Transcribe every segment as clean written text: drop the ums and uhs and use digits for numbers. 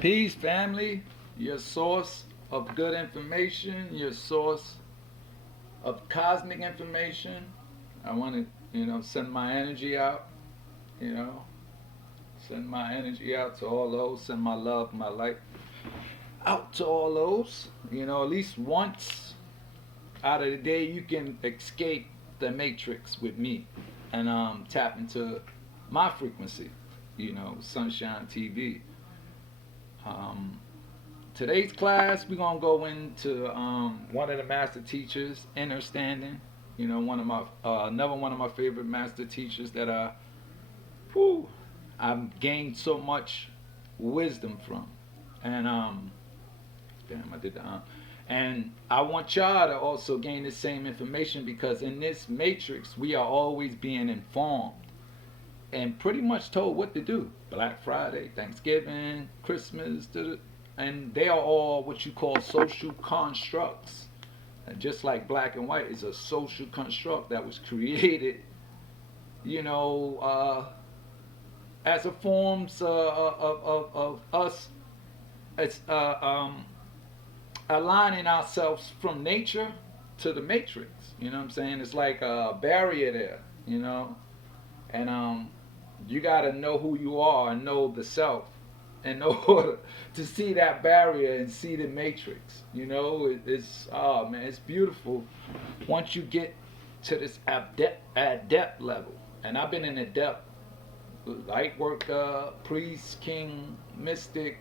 Peace, family. Your source of good information, your source of cosmic information. I want to, send my energy out, you know, send my energy out to all those, send my love, my light out to all those. At least once out of the day, you can escape the matrix with me and tap into my frequency, Sunshine TV. Um, Today's class, we're gonna go into one of the master teachers, innerStanding. One of my another one of my favorite master teachers that whew, I've gained so much wisdom from, and damn, I did that. And I want y'all to also gain the same information because in this matrix, we are always being informed and pretty much told what to do. Black Friday, Thanksgiving, Christmas, and they are all what you call social constructs. And just like black and white is a social construct that was created, you know, as a forms of us as aligning ourselves from nature to the matrix. You know what I'm saying? It's like a barrier there, and you got to know who you are and know the self in order to see that barrier and see the matrix. It's oh man, it's beautiful once you get to this adept level. And I've been in adept light worker, priest, king, mystic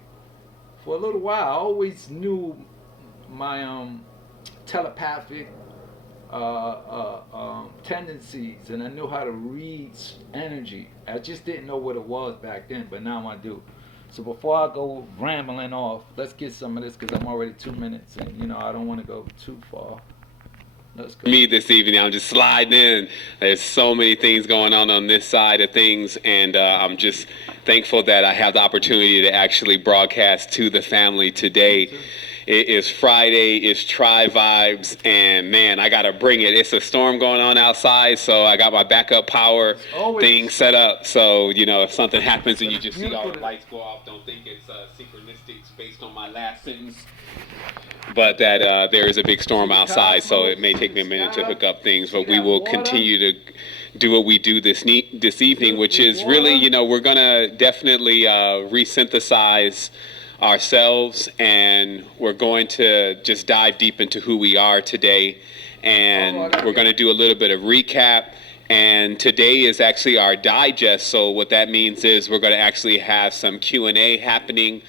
for a little while. I always knew my telepathic tendencies, and I knew how to read energy. I just didn't know what it was back then, but now I do. So before I go rambling off, let's get some of this because I'm already 2 minutes, and I don't want to go too far. Let's go. Me this evening, I'm just sliding in. There's so many things going on this side of things, and I'm just thankful that I have the opportunity to actually broadcast to the family today. It is Friday, it's Tri Vibes, and man, I gotta bring it. It's a storm going on outside, so I got my backup power thing set up. So, if something happens and you just see all the lights go off, don't think it's synchronistic based on my last sentence. But that there is a big storm outside, so it may take me a minute to hook up things, but we will continue to do what we do this evening, which is really, we're gonna definitely resynthesize ourselves, and we're going to just dive deep into who we are today, and we're going to do a little bit of recap. And today is actually our digest, so what that means is we're going to actually have some Q&A happening.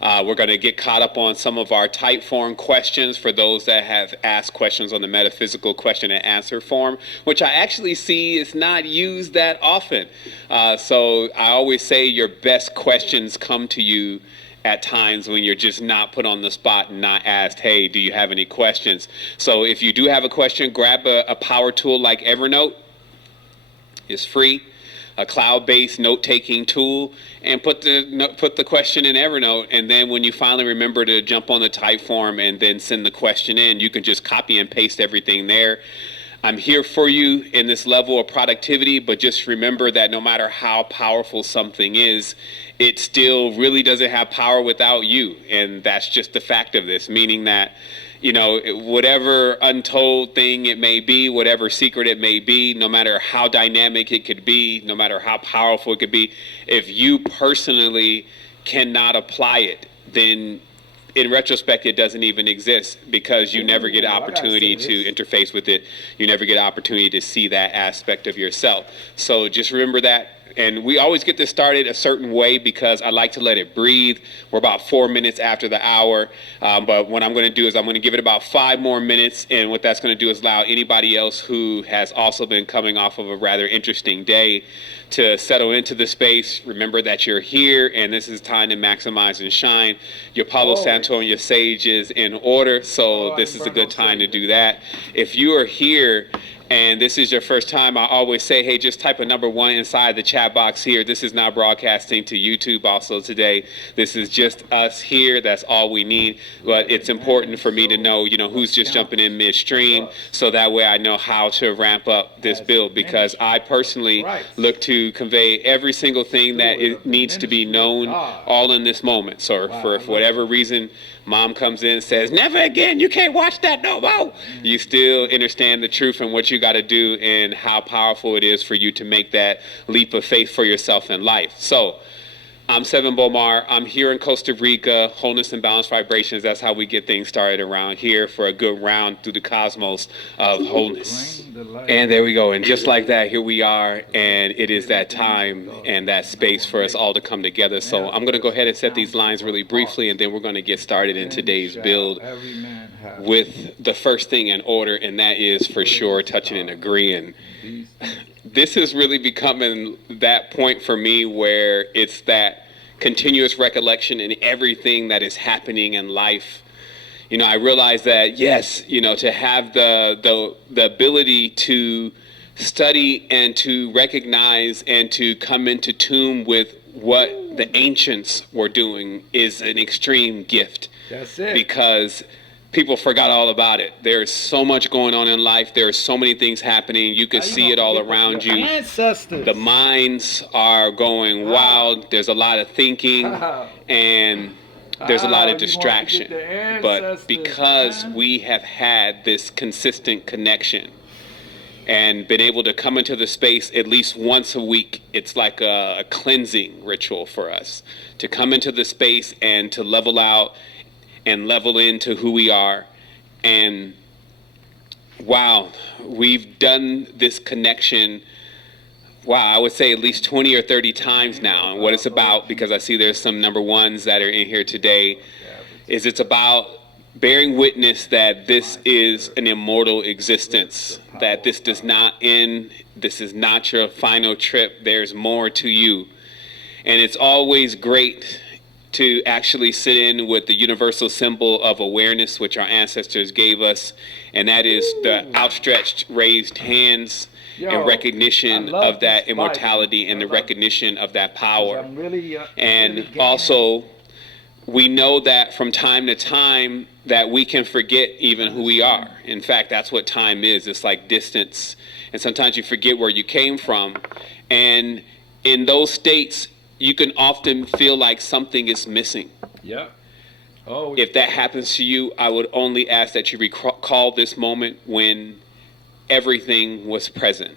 We're going to get caught up on some of our type form questions for those that have asked questions on the metaphysical question and answer form, which I actually see is not used that often. So I always say your best questions come to you at times when you're just not put on the spot and not asked, hey, do you have any questions? So if you do have a question, grab a power tool like Evernote. It's free, a cloud-based note-taking tool, and put the question in Evernote, and then when you finally remember to jump on the type form and then send the question in, you can just copy and paste everything there. I'm here for you in this level of productivity, but just remember that no matter how powerful something is, it still really doesn't have power without you. And that's just the fact of this, meaning that, whatever untold thing it may be, whatever secret it may be, no matter how dynamic it could be, no matter how powerful it could be, if you personally cannot apply it, then in retrospect, it doesn't even exist because you never get an opportunity to interface with it. You never get an opportunity to see that aspect of yourself. So just remember that. And we always get this started a certain way because I like to let it breathe. We're about 4 minutes after the hour. But what I'm going to do is I'm going to give it about 5 more minutes. And what that's going to do is allow anybody else who has also been coming off of a rather interesting day to settle into the space. Remember that you're here, and this is time to maximize and shine. Your Palo Santo and your sage is in order, so this is a good time to do that. If you are here and this is your first time, I always say, hey, just type a number 1 inside the chat box here. This is not broadcasting to YouTube also today. This is just us here. That's all we need. But it's important for me to know, who's just jumping in midstream, so that way I know how to ramp up this build, because I personally look to convey every single thing that it needs to be known all in this moment. So for whatever reason, Mom comes in and says, never again, you can't watch that no more. You still understand the truth and what you got to do and how powerful it is for you to make that leap of faith for yourself in life. So I'm Seven Bomar. I'm here in Costa Rica, Wholeness and Balanced Vibrations. That's how we get things started around here for a good round through the cosmos of wholeness. And there we go. And just like that, here we are. And it is that time and that space for us all to come together. So I'm going to go ahead and set these lines really briefly, and then we're going to get started in today's build with the first thing in order, and that is for sure touching and agreeing. This is really becoming that point for me where it's that continuous recollection in everything that is happening in life. I realize that, yes, to have the ability to study and to recognize and to come into tune with what the ancients were doing is an extreme gift. That's it. Because people forgot all about it. There's so much going on in life. There are so many things happening. You can see it all around you. Ancestors. The minds are going wild. There's a lot of thinking, and there's a lot of distraction. But because we have had this consistent connection and been able to come into the space at least once a week, it's like a cleansing ritual for us to come into the space and to level out and level into who we are. And wow, we've done this connection, I would say at least 20 or 30 times now. And what it's about, because I see there's some number 1s that are in here today, is it's about bearing witness that this is an immortal existence, that this does not end, this is not your final trip, there's more to you. And it's always great to actually sit in with the universal symbol of awareness, which our ancestors gave us, and that is the outstretched, raised hands in recognition of that immortality and the recognition of that power. And also, we know that from time to time that we can forget even who we are. In fact, that's what time is. It's like distance. And sometimes you forget where you came from. And in those states, you can often feel like something is missing. Yeah. If that happens to you, I would only ask that you recall this moment when everything was present.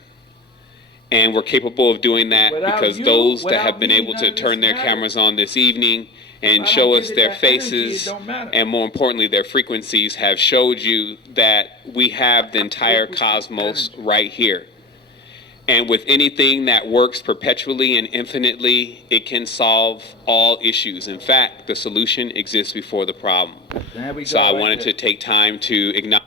And we're capable of doing that because those that have been able to turn their cameras on this evening and show us their faces and, more importantly, their frequencies have showed you that we have the entire cosmos right here. And with anything that works perpetually and infinitely, it can solve all issues. In fact, the solution exists before the problem. So I wanted to take time to acknowledge.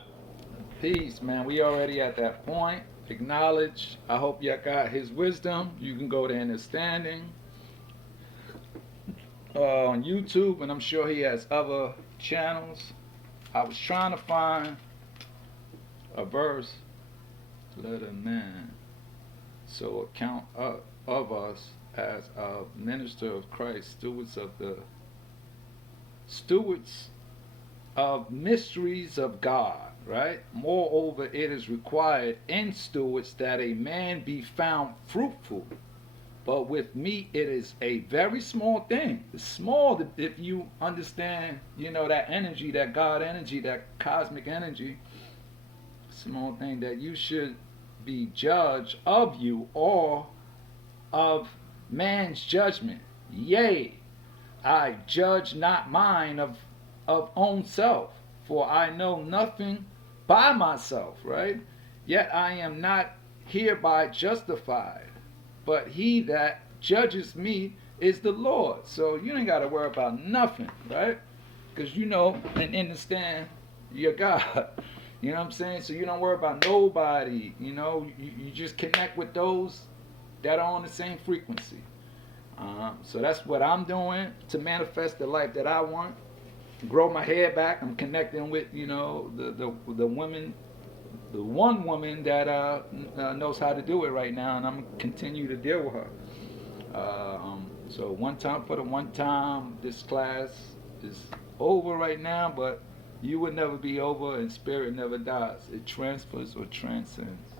Peace, man. We already at that point. Acknowledge. I hope y'all got his wisdom. You can go to innerStanding on YouTube, and I'm sure he has other channels. I was trying to find a verse. Let a man so account of us as a minister of Christ, stewards of mysteries of God, right? Moreover, it is required in stewards that a man be found fruitful. But with me, it is a very small thing. It's small if you understand, that energy, that God energy, that cosmic energy. Small thing that you should be judge of you or of man's judgment. Yea, I judge not mine of own self, for I know nothing by myself, right? Yet I am not hereby justified, but he that judges me is the Lord. So you ain't got to worry about nothing, right? Because and understand your God. You know what I'm saying? So you don't worry about nobody. You just connect with those that are on the same frequency. So that's what I'm doing to manifest the life that I want. Grow my hair back. I'm connecting with, the women the one woman that knows how to do it right now, and I'm gonna continue to deal with her. So one time for the one time, this class is over right now, but you would never be over, and spirit never dies. It transfers or transcends.